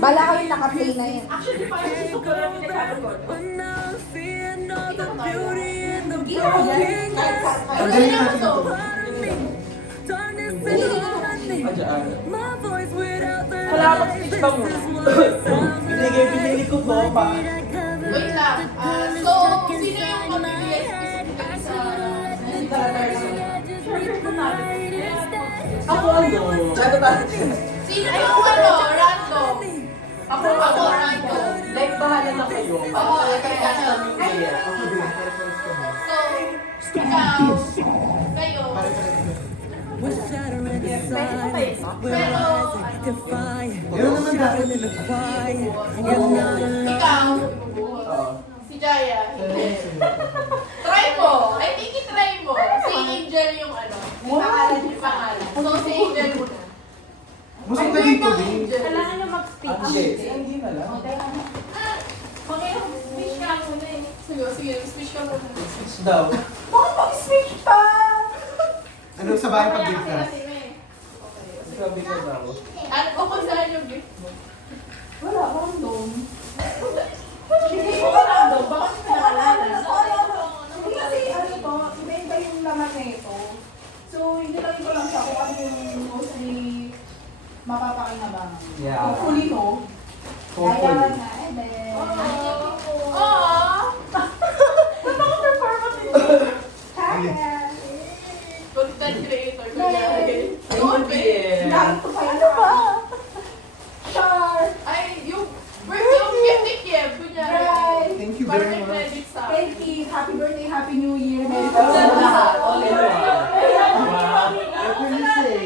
Bala kayo naka-play na yun. Actually, parang gusto ko lang yung nagkakaroon. Ang galing natin ito. Wala akong speech ka muna. Binili ko to pa. Wait lang. So, sino yung magbibigay specifically sa Ako ano? Shadow ba? Sino yung random? Ako, Random. Like, bahala na kayo. Oo, Kaya ano. kami Ako din, pare-pares kami. So, ikaw, kayo, pero, Meron naman dapat. ikaw, si Jaya, hindi. Try mo. I think i-try mo. Si Angel yung ano. Yung pangalan. So, si Angel muna. Gusto ka dito din. Angel. kailangan nyo mag-speak. Hindi na lang. Speech ka muna eh. Sige, speech ka muna. Switch daw. Bakit mag-speech pa? Ano sa bahay pag-breakfast? Sabi ko daw. Ano ko kung saan yung gift mo? Wala, random. Hindi ko random. Bakit pinakalanan? Hindi kasi ano to, iba-iba yung laman na ito. So, hindi lang ko lang siya kung ano yung mostly mapapakinabangan. Yeah. Hopefully, no? Hopefully. Kaya na, eh, then. Aww! Ba't ako performance nito? Kaya. Content creator. Thank you. Narito pa yun. Ano ba? Char! Ay, yung gift ni Kiev, kunyari. Right. Thank you Para very may much. credit sa akin. Thank you. Happy birthday, Happy New Year. Merry All in Christmas. all in one. Wow. What will you say?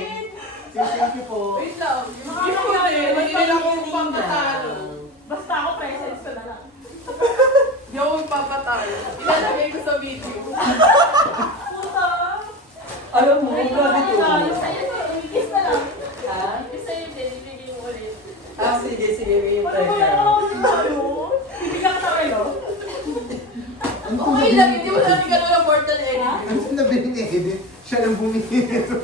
Say thank you po. Wait lang. Yung gift ko na yun, hindi nila ako magpapatalo. Basta ako presence ko na lang. Hindi ako magpapatalo. Ilalagay ko sa video. Puta! Alam mo, grabe to. Kiss na lang. Ha? Isa yung dinibigay mo ulit. Ah, sige, sige. May Ano try ba ka. yan? Ano? Bibigyan ka na kayo? Okay lang, hindi mo namin gano'n ng mortal enemy. Ano na ni Edith? Siya lang bumili nito.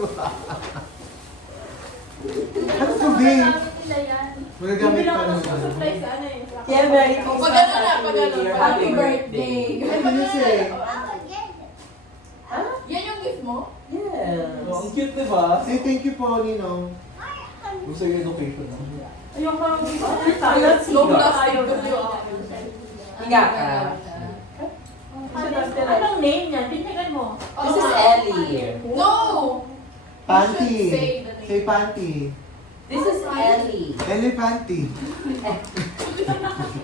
Ano to, babe? Magagamit pa ng ano. Surprise ano eh. Kaya Merry Christmas. Pag ano na, pag Happy ano. New Year, Happy birthday. Ano yun say? Yan yung gift mo? Yes. Ang cute, diba? Say thank you po, Ninong. Gusto yung education na. Ayun pa ang gusto. Long lasting Ayaw ko na. yung Higa ka. Anong name niya? Binyagan mo. This is Ellie. No! Panty. You should say the name. Say panty. This is Ellie. Ellie panty.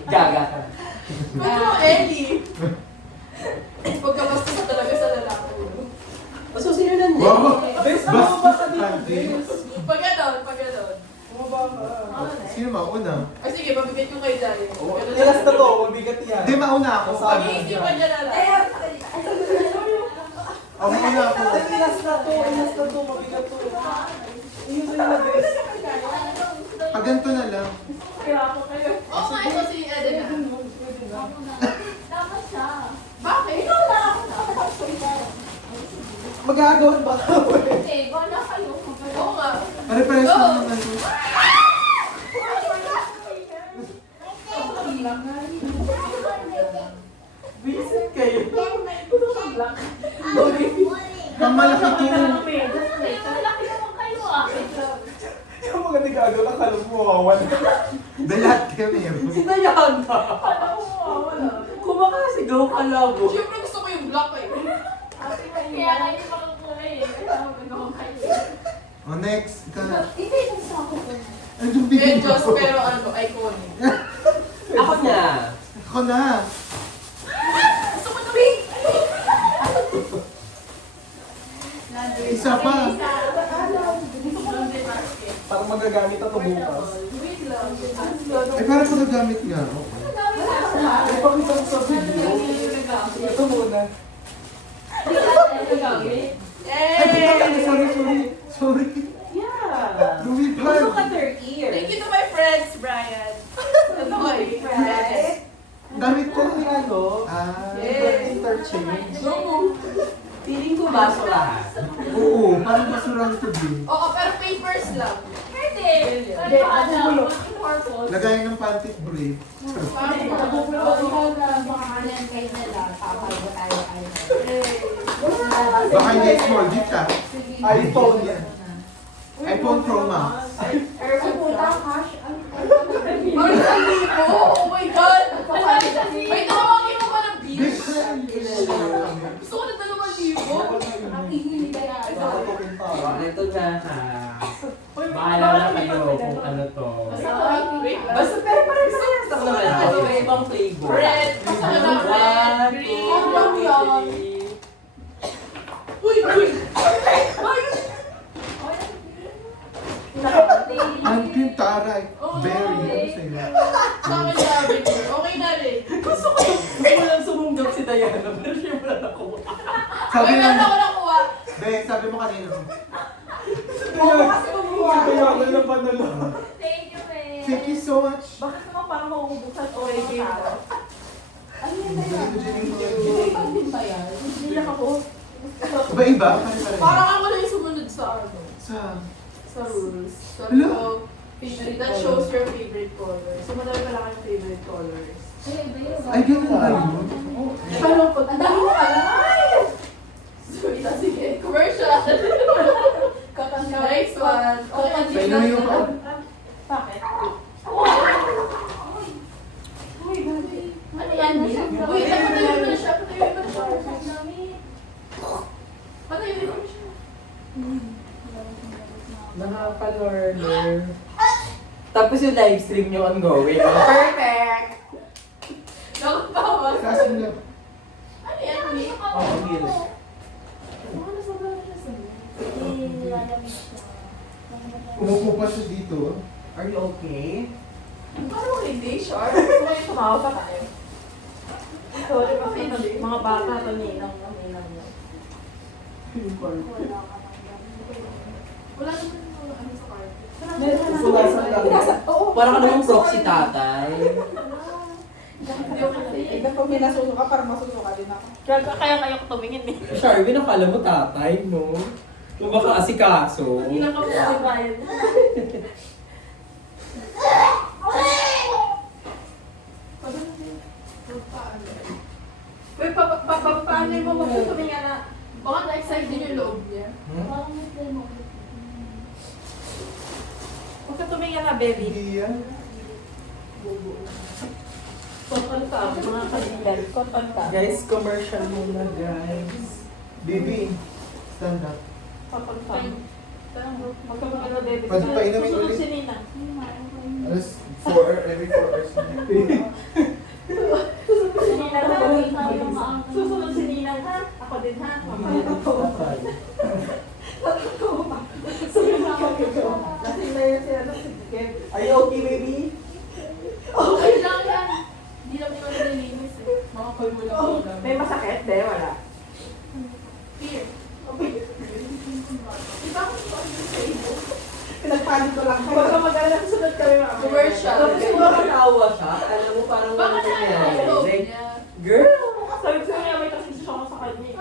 Gaga ka. Ba't mo, Ellie? Pagkabasta sa talaga sa lalaki. O, so sino na Wow. Best Basta mo ba sa panty. Pag ganon, pag ganon. Sino mauna? Ay sige, mabigay ko kay Jaya. Tilas na to, mabigat yan. Hindi, mauna ako. Pag-iisipan niya na lang. Ako mauna ako. Tilas na to, mabigat to. Yun na yung best. Pag ganito na lang. Kaya ako kayo. Oo nga, ito si Edna. Dapat siya. Bakit? Ikaw na ako na. Magagawan ba ka? Okay, wala kayo. Oo nga. Pare-pares Go. lang naman. Visit kayo. Ang malaki to. Malaki naman kayo ah. Yung mga nagagawa na kalong mo, wawan. Dalat kayo meron. Sinayaan ka. Kumakasigaw ka lang mo. Siyempre gusto ko yung black eh. Kaya nga hindi makakulay eh. Kasama ko naman kayo. O next. Hindi, nasa ako po. Ano yung bigyan Medyo, ko? pero ano, iconic. Ako na. Ako na. Gusto ko na pink! Isa pa. Para magagamit ako bukas. Wait lang. Ay, parang ko nagamit nga. Okay. Ay, pakita ko sa video. Ito muna. Yay! Sorry. Yeah. Lumipad. Gusto ka third ear. Thank you to my friends, Brian. Ano my friends? Gamit ko. Kung ano, Yes. interchange. No. Feeling ko basura. Oo, parang basura ito din. Oo, pero papers lang. Hindi, Hindi, nabubulok. Lagay ng panty brief. Nabubulok na makakanan kayo nila. Papalgo tayo kayo. Baka hindi small, gift ka. iPhone yan. iPhone Pro Max. Ay, puta, cash. Ay, libo! Oh my God! May tawagin mo ba ng beef? Gusto ko na 2,000. Ang ingin kaya. Ito na ha. Bahala na kayo kung ano to. Basta pero parang sa naman ito. May ibang flavor. Red! Gusto ko na red, green. Uy! Uy! Ang cream taray. Berry. Ano sa'yo? Sa akin sabi ko, okay na rin. Gusto ko lang sumunggap si Diana. Pero siya wala nakuha. Sabi Okay na mo, ako nakuha. Be, sabi mo kanina. Oo, kasi kumuha. Thank you so much. Bakit naman parang mauubusan o game na? Ano yun na yan? Pag din ba yan? Hindi lang ako. Iba-iba? Pare-pare. Parang ako na yung sumunod sa ano. Sa Rules. So, Hello? that shows your favorite color. So, madami pala kayong favorite colors. Ay, ganun ba yun? Pero pag Ang dami mo alam. Ay! Sorry na, sige. Commercial. Cotton Nice one. Okay, Sa inyo yung pa. Bakit? Uy, dami. Ano yan? Uy, patayin mo na siya. Patayin mo na siya. Patayin mo na siya. Nakaka-learner. Tapos yung live stream nyo ongoing. Perfect! Nakatawa. Kasi na. Ano yan? Lee? Oo, Gil. Ano na sobrang na sa Umupo pa siya dito. Are you okay? Paano mo hindi, Char? Gusto mo yung tumawa pa tayo? Sorry, kasi Mga bata to ninang niya. wala naman yung ano sa card. Oo. Parang ka namang proxy tatay. Hindi ako kasi. Iba pag may nasusuka, parang masusuka din ako. Kaya kayo tumingin eh. Sharvin, akala mo tatay, no? Kung baka asikaso. Hindi lang ako bayan. Uy, paano mo magtutumingan na? Baka na-excite din yung loob niya. Huwag ka tumingan na, baby. Hindi yan. Cotton ka, mga kaibigan. Cotton ka. Guys, commercial muna, guys. Baby, stand up. Cotton ka. Magkabagay na, baby. Pwede pa inumin Susunod ulit? si Nina. Alas 4 every 4 hours. Susunod si Nina, ha? Ako din, ha? Kasi na yun si ano, si Kev. Are you okay, baby? Okay lang yan. Hindi lang ikaw nalilinis eh. Mga mo lang ako lang. May masakit? Hindi, wala. Here. Di ba ako sa iyo? Pinagpalit ko lang. Huwag ka mag-alala, susunod kami mga commercial. Tapos kung makatawa siya, alam mo parang Baka wala na nangyari. yung loob Like, niya. girl! Sabi ko niya, may transisyon sa kanya.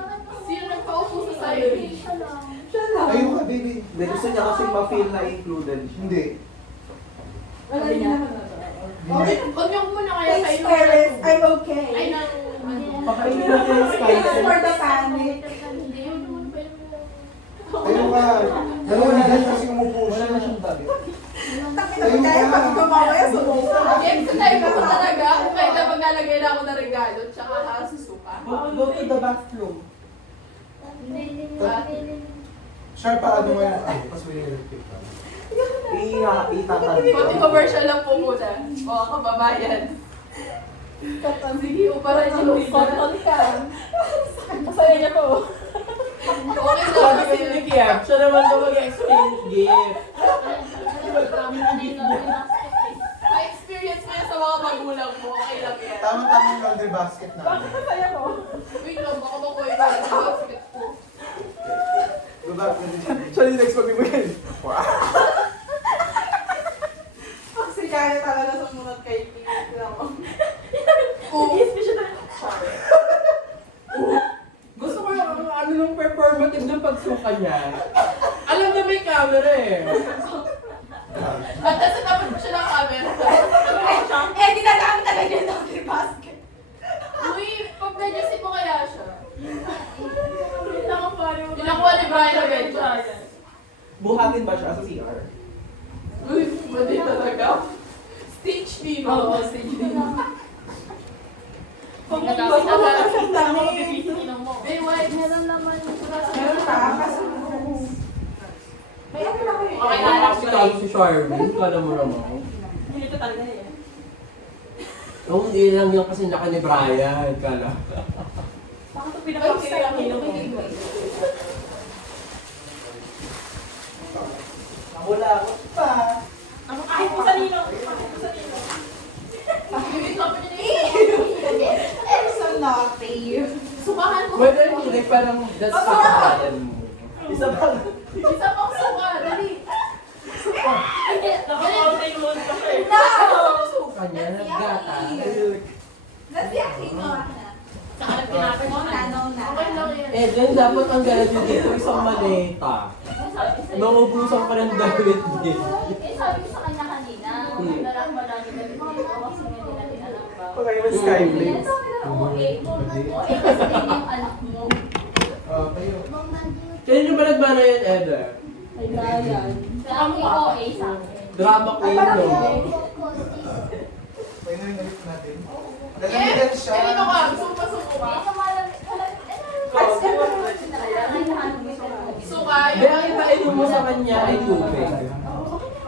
Sino nagpaupo sa sayo? Siya lang. Ayun ka, baby. Hindi, gusto niya kasi ma-feel na included siya. Hindi. Wala niya naman na to. Okay, huwag niyo muna kaya sa Thanks, iyo. parents. I'm okay. Ay, nang... Pakainin natin yung Thanks spices. for the panic. Hindi, huwag naman pa yun. Ayun ka. Nalunigan kasi umupo Wala siya. na siyang tabi. Tapos na kaya pag kumawaya, sumusa. Yes, tayo ko talaga. Kung kailan maglalagay na ako ng regalo, tsaka susuka. Go to the bathroom. Sharp pa ano nga. Ay, pas may electric pa. Itatag. Konti commercial lang po muna. Mga kababayan. Sige, uparan niyo. Cotton ka. Masaya niya to. Okay na Sabi kasi. kasi ni Kiam, siya naman daw mag-exchange gift. Ma-experience mo yan sa mga magulang mo. Okay lang yan. Tama-tama yung laundry basket namin. Masaya ko. Wait lang, baka makuha ito sa basket ko. Baba, pwede siya. Siya din next magbibigay. Kasi kaya talaga sumunod kay Pete. Gusto ko yung ano nung performative ng pagsuka niya. Alam na may camera eh. At nasa tapat mo siya ng camera. Eh, ginagamit talaga yung Dr. Basket. Uy, pag-pregnancy mo kaya siya. Inakuha ni Brian Avengers. Buhatin ba siya sa CR? Uy, mali talaga. Stage B mo. Oo, stage B. Kung wala siyang dami. May white. Meron pa, kasi may ano lang eh. Okay, Kasi kami si Charmin, kala mo naman. Oo, hindi lang yung kasi naka ni Brian, kala. Wala ako pa. I'm so naughty. Sukahan mo. Well, hindi, parang that's the kakayan mo. Isa pa. Isa pang suka. Dali. Suka niya, naggata. That's yucky. No, Saka nagpinapin mo na. no, na. Okay lang yan. Eh, then dapat ang galat nyo dito, isang maleta. Maubusan pa ng damit din. Eh, sabi ko sa kanya kanina, maganda lang marami na dito kasi nga hindi natin alam ba. Pag kayo may skyblade. Kasi din yung anak mo. Tayo. Kaya ba nagmana yun, Eder? Ay, Brian. Ang OA sa akin. Drama queen, no? Pwede rin ulit natin. Yes! Nagamitan siya. Kanino ka? Gusto mo pasuko ka? Suka. Hindi, ang iba mo sa kanya ay tubig.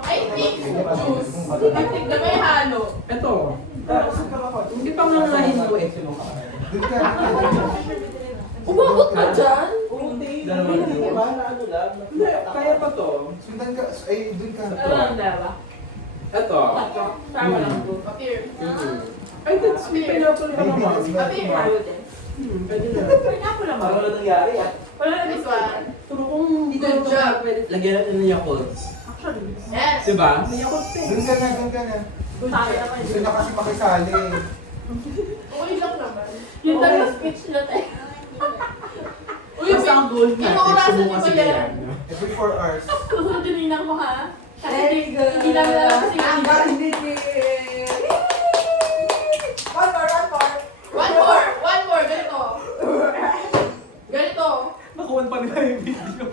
I think juice. I think na may halo. Ito. Hindi pa nga ngahin mo eh. Doon ka. Umabot ka dyan? Hindi. Dalawa Hindi dito. ba na ano lang? Hindi, kaya pa to. Sundan ka. Ay, doon ka. Ito. Appear. Ay, that's may pineapple pa Maybe naman. that's not Appear. Pwede na. Parang wala nangyari ah. This one. Pero kung hindi ko Good job. pwede, lagyan natin ng Yakult. Yes. Diba? Doon ka na, doon ka na. Gusto na kasi makisali. Okay lang naman. Yung speech na tayo. Uy, Basta ang goal natin, Kinuurasan sumuka niyo ba si yan? Leon. Every 4 hours. Kusunod yung ninang mo ha. Very good. Hindi namin alam kasi Ang galing. One more. One more. Ganito. Ganito. Nakuha pa nila yung video.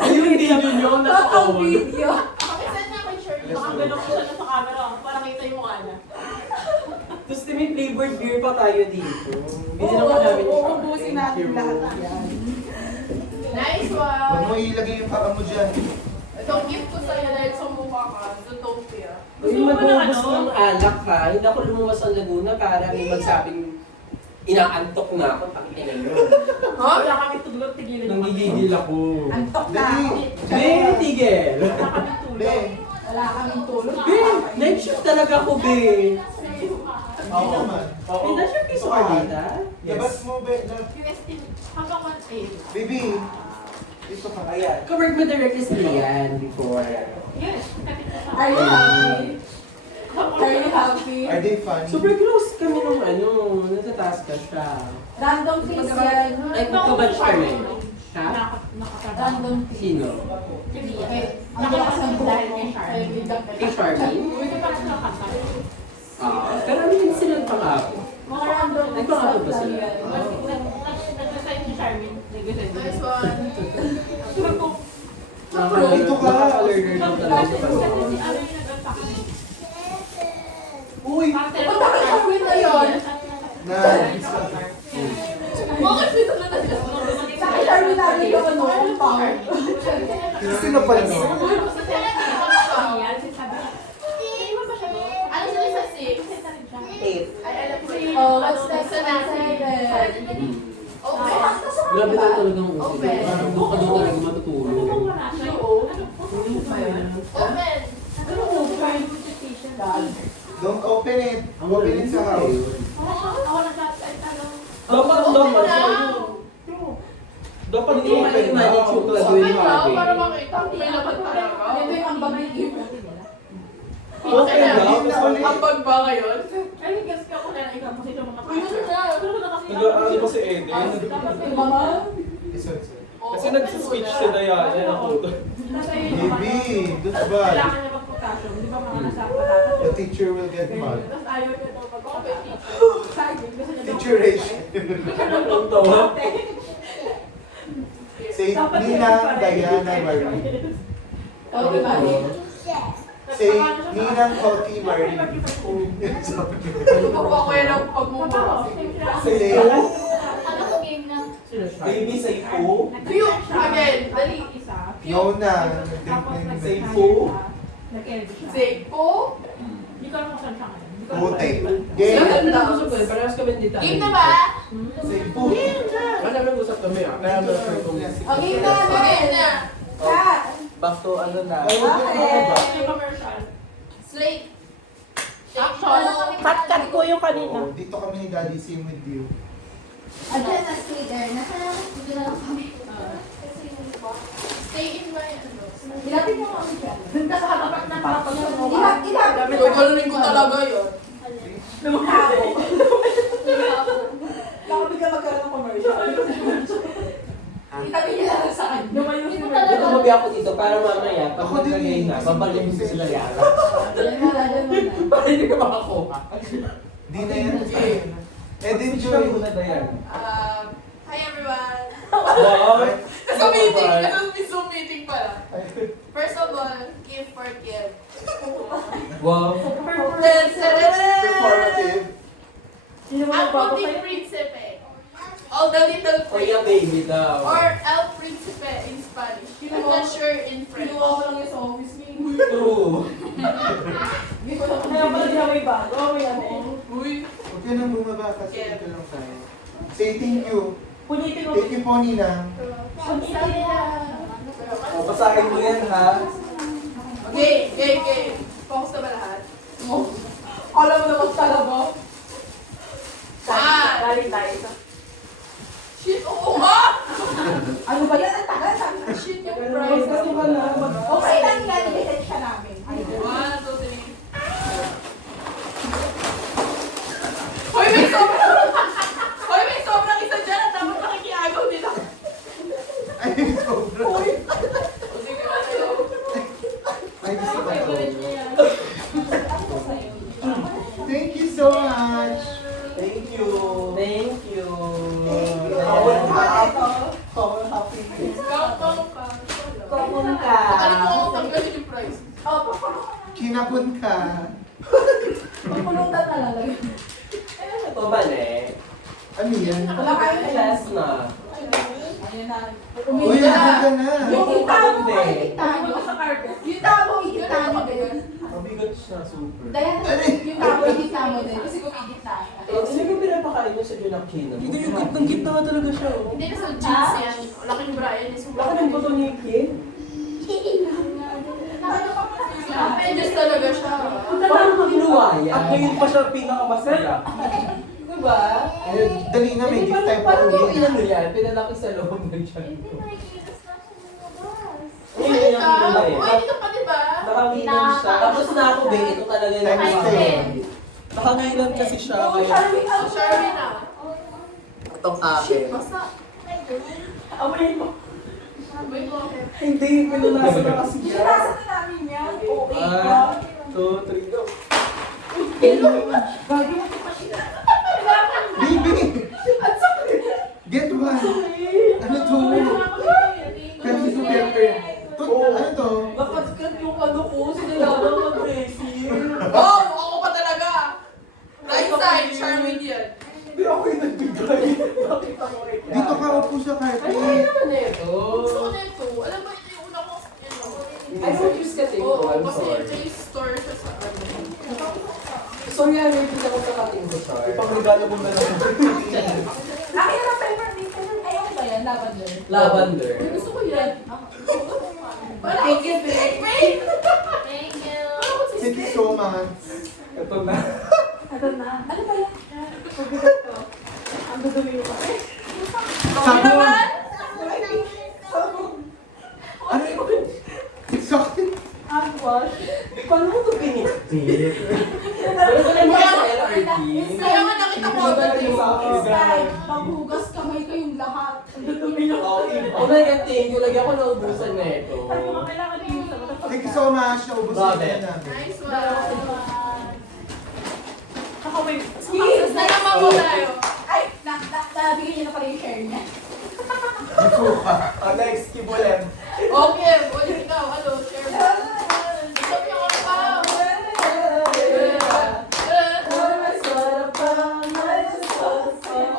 Yung video nyo na Total video. Pakisend niya kay Shirley. baka ganun ko siya sa camera para kita yung mukha niya. Tapos may flavored beer pa tayo dito. Binili pa namin yung Uubusin natin lahat yan. Nice Huwag mo one. ilagay yung paa mo dyan. Itong gift ko sa'yo dahil sumuka ka. Zootopia. Yung mag-ubos ng alak ha, hindi ako lumuwas ng Laguna para may magsabing inaantok na ako, pakitingin nyo. Ha? Wala kami tuglot, tigilan yung Nanggigigil ako. Antok na. Dali. Be, tigil! Wala kami tulog. Be. Wala kaming tulog. Be, night shift talaga ako, Be. Hindi naman. Hindi na siya piso ka dita. Labas mo, be. Love. QST, hanggang 1 Baby. Dito ka. Ayan. Kawork mo directly si Lian before. Yes, kapit na pa. Are you happy? Are you happy? Are they fun? Super close kami nung nasa task ka siya. Random things yan. Ay, magkabatch kami. Siya? Random things. Sino? Nakalakas ng buhok mo. Kay Charmaine? Uy, kapit na kanta. Pero ano yung sila pang-ako? Mga random things. Nagpangako ba sila? Nag-decide si Charmin. Nag-decide. Nice one. Dito ka. Nakaka-learner lang talaga sa Kasi pag-ako. si ano yung nag-attack. Uy. Punta kay Charmin na yun. Na. Bakit dito na tayo? Sa kay Charmin natin yung ano, compound. Sino pa yun? Sa television. Yan, sinasabi niya. Ano sila sa 6? 8. Ay, alam ko yun. Oh, what's next? Sa natin. Okay. Grabe na talagang uso. Open. Parang doon ka doon talaga matutulog. Ano wala siya? Open. Ano ko? Notification. Don't open it. Open it sa house. Ako nag-ano. Dapat naman sa'yo. Dapat hindi mo kayo manage yung gagawin Open mo. daw Abe. para makita kung may laman talaga. Ito yung ang bagay gift. Okay na. daw. Ambag ba ngayon? Ay, guess ka ko na ikaw kasi ito Uy, ano na? Nag-ano pa si Eden. Yung mga Iso. Oo, Kasi open nag-speech mo si na. Diana na photo. Nasa iyo yung Baby, goodbye. kailangan niya mag-potassium. Di ba mga nasa potassium? The teacher will get mad. Tapos ayaw niya daw mag-potassium. Saging, gusto niya daw Teacher Rachel. Ang tawa. Say Ninang Diana Marie. Oo, di ba? Say Ninang Toti Marie. Tutuwa ko yan ang pagmumura. Say Ano ko game na? Baby, say po. Phew! Again, dali. Isa. Nona. Tapos Say nag-sign po. siya. Nag-LB siya. Say po. Hindi ko alam kung saan siya ngayon. Hindi ko alam Puti. kung saan. Game. Alam na usap ko, parehas kami dito. Game na ba? Say po. Alam na usap kami ah. Kaya na-refer ko. Game na! Game na! Back to ano na. Ay, huwag ka na ba? May commercial. Slate. Action! Cut ko yung kanina. Oh, dito kami ni Daddy Sim with you. Andyan na skater. Nasa dito na lang kami. Stay in my ano. Ilapit mo kami dyan. Tapos nakatapat na tapos na Gagalunin ko talaga yun. Nakabig ka magkaroon ng commercial. Itabi niya lang sa akin. Lumayo si Ito Merl. Ito mabi ako dito para mamaya, pag Ako din naglagay na, eh. babalik mo sila yara. Diyan mo na, diyan mo na. Para hindi ka makakuha. Di na yan. Eh, din Enjoy Joy. mo na yan. Hi everyone! Wow! Nasa meeting! Nasa Zoom meeting pala. First of all, give for give. Wow! Performative. Sino mo Ang nagbago puting kayo? prinsipe. All the little Or yung prince. baby daw. Or El Príncipe in Spanish. I'm not sure in French. Kinuha ko lang yung sa office meeting. True. Kaya pala di na may bago. May ano. Uy! Huwag ka nang bumaba kasi dito lang tayo. Say thank you. Punitin mo. Thank you po, Ninang. Sabi na. O, basahin mo yan ha. Okay, okay. Focus na ba lahat? Alam mo naman talaga. Galing tayo. Shit, oo nga! Ano ba yan? Ang tagal. Sabi na. Shit yung Mas prize. gusto ka na. Okay lang yan, i-message siya namin. 1, 2, 3. Hoy, may sobrang... Hoy, may sobrang isa dyan. Ang dapat nakikiagaw nila. Ay, sobra. O sige, okay. Ay, gusto ko Favorite to. niya yan. Thank you so much. Thank you. Thank you. Common happy. Count. Common ka. Ano mo ako tanggalin yung prize? Kinapon ka. Pagpulutan na lang. Ito ba, ne? Ano yan? Wala kayong Last na. Ayun na. Uy, ano ka na? Yung kita mo, Hindi. ay kita Ano nyo. ba sa carpet? Yung tamo, ikita nyo din. Mabigat siya, super. Dayan, yung tamo, ikita mo din. Kasi kumikita. Sino yung pinapakain mo sa Junakina? Hindi, yung gitna nga talaga siya. Oh. Hindi na sa jeans yan. Laking Brian is Baka ng buto ni Kim? Pages talaga siya. Paano mo ginawa yan? At ngayon pa siya pinakamasaya. Diba? Dali na, may gift time Paano for mo me. inano yan? Pinalaki sa loob ng tiyan Hindi ko. nakikita sa lumabas. Ngayon yung pinala eh. Uy, dito pa diba? Nakanginan siya. Tapos na ako, be, ito talaga yung Times nakakita. 10. Nakanginan kasi siya. Oh, Kaya Sharmy na. itong akin. Basta. Amoyin mo. Wait mo. Hindi, pinunasan na kasi siya. Nasa na namin yan. Okay. 1, 2, 3, go. Bagay mo pa siya. Baby! Get one! Ano to? Kasi sa pepper. Ano to? Nakatkat yung ano ko, sinilala ng dressing. Oh, ako pa talaga. Right side, Charmin yan. Hindi ako yung nagbigay. Nakita mo kay Kaya. Dito ka upo sa Ano carpet. naman ito? Gusto ko na ito. Alam mo, ito yung una ko. Ay, confused kasi ko. Oo, I'm kasi sorry. ito yung store siya sa ano. Sorry, naibigan ako sa kating ko, sorry. Ipang-regalo mo na lang. Akin na peppermint. Ay, ano ba yan? Lavender. Lavender. Gusto ko yan. Wala, Thank you, wait. Thank you. Thank you so much. Ito na. Ito na. Ano ba yan? Pagbigat ko. Ang dudumi mo. Sabon! Ano yun? Sakit. Handwash. Paano mo ito pinipit? Pero sa kanya sa LRT. Kaya nga nakita ko agad eh. Sky, paghugas kamay kayong lahat. Ang dudumi na. Oh my God, thank you. Lagyan ko na ubusan na ito. Kailangan din yung sagot. Thank you so much. Naubos na Grabe. yan namin. Nice one. Ako may... Tapos na naman mo tayo. Ay, nabigyan niyo na pala yung share niya. Next, Kibulen. Okay, ulit ikaw. Ano, share mo. Stop yung ano pa.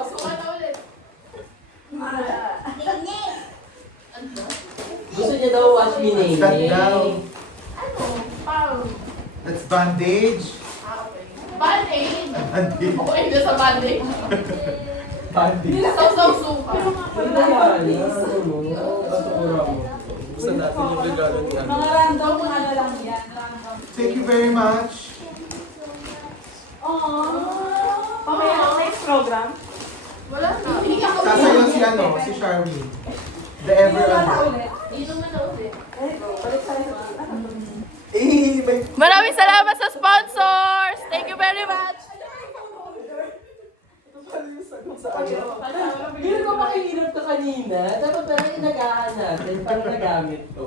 Suka na ulit. Gusto niya daw watch me, Nene. Stand down. Ano? Pau. That's bandage. Ah, okay. Band-aid. Bandage. Okay na sa band-aid. Bandit. Sausaw suka. Ano yan? Basura mo. Gusto natin yung regalo ni ano. Mga random, mga ano lang yan. Random. Thank you very much. Aww. Pamaya ang next program. Wala na. Hindi ka Sasayaw si ano, si Charmy. The ever Wala ano. ulit. Dito mo na ulit. Balik tayo sa... May Maraming salamat sa sponsors! Thank you very much! Hindi ko makihirap ka kanina. Dapat parang inagahan natin. Paano nagamit to?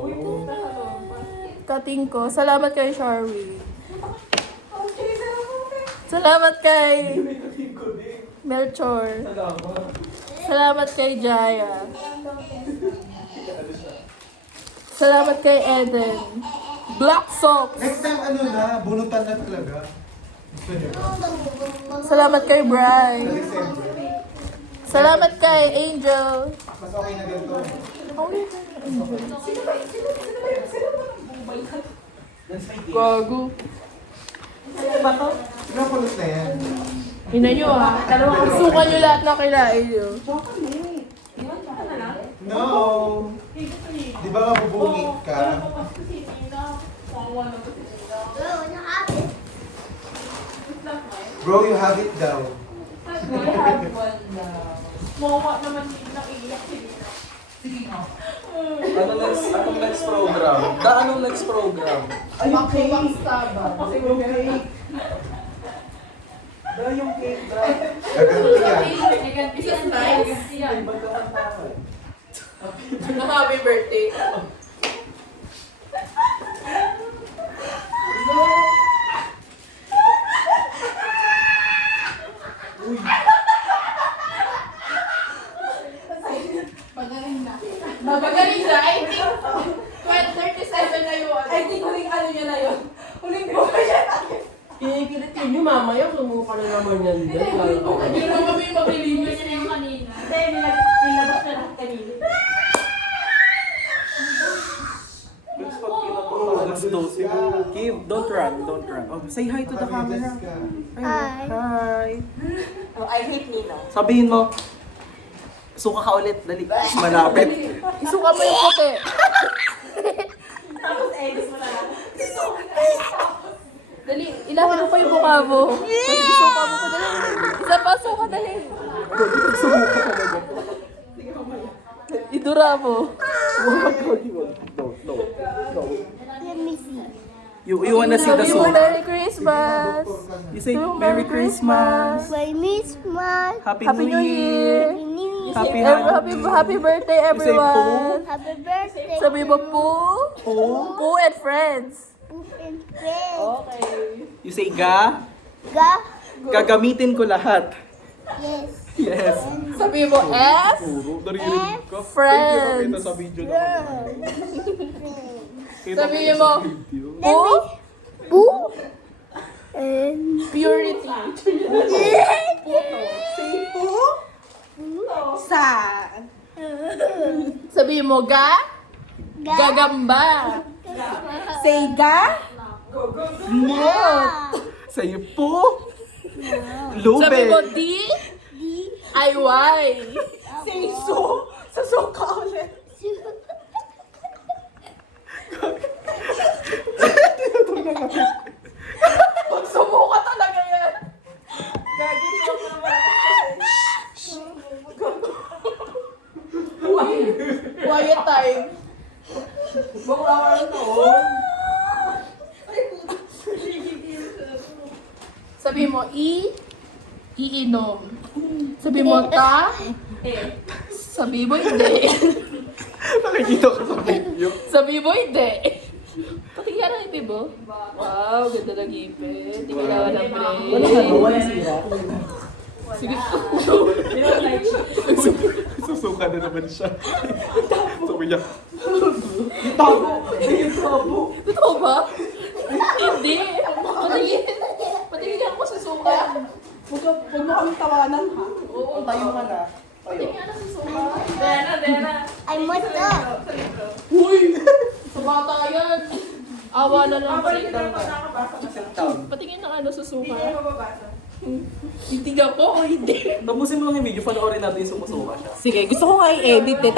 Kating ko. Salamat kay Sharwi. Salamat kay Melchor. Salamat kay Jaya. Salamat kay Eden. Black Socks. Next time ano na, bunutan na talaga. Gusto niyo ba? Salamat kay Bri. Sa December. Salamat kay Angel. Mas okay na ganito. Gago. Ilang pulot na yan? Ina nyo ha. Sukan nyo lahat na kilain nyo. No! Di ba mabubungit ka? Bro, you have it daw. Anong next program? Anong next program? Yung cake, bro. Gaganti yan. This is nice. Iba ka ang tao. Happy birthday. Magaling na. I think 37 na yun. I think huling ano niya na yun. Huling buhay niya na yun. Kinikilit yun yung mamaya. Sumuka na naman yan. Hindi naman kami mabilis. Yun na yung kanina. Hindi, nilabas na lahat kanina. Let's pag pinatuloy. Alas 12. Kim, don't run, don't run. Oh, say hi to the camera. Hi. Hi. Oh, I hate Nina. Sabihin mo, suka ka ulit, dali. Mas malapit. Isuka mo yung puti. Tapos edit mo na lang. Dali, ilapit mo pa yung mukha mo. Kasi isuka mo pa dali. Isa pa, suka dali. Idura mo. Let me see. You wanna see the Sabi mo, suka? Merry Christmas. You say, Merry Christmas. Merry Christmas. Happy Happy New Year. Happy New Year. Happy Happy birthday, everyone. Happy birthday. Sabi mo, Poo and friends. Poop and friends. Okay. You say, Ga? Ga? Gagamitin ko lahat. Yes. Yes. Sabi mo, F. Puro, naririnig ka. Friends. Kita sa video naman. Kita Sabi kita mo, sa video. Poo, Poo. And purity. Sa... Sabi mo, Ga, Ga? gagamba. Sega? Ga? Sa'yo po. Lube. Sabi mo, D, I, Y. Say so? Sa soka ulit. Pag sumuka talaga yan. Gagawin ko naman. Quiet time. Bakla ka rin noon. Sabi mo, iinom. Sabi mo, ta. Sabi mo, hindi. Nakikita ko sa video. Sa Bibo, hindi. Patingin ng ipin mo. Wow, ganda ng ipin. Hindi kailangan ng break. Wala sira. Sige. Susuka na naman siya. Sumiyak. Totoo ba? Hindi. Patingin ako susuka. Huwag mo kami tawanan ha. Oo, Tayo ka na. patingin ka na susuka. Dena. Ay, moto. Uy! Sa bata yan. Awa na lang. Babalik na lang pag nakabasa ka. Patingin na ano susuka. Hindi niya mababasa. Titignan ko o hindi. Tapusin mo lang yung video, panoorin natin yung sumusuka siya. Sige, gusto ko nga i-edit eh.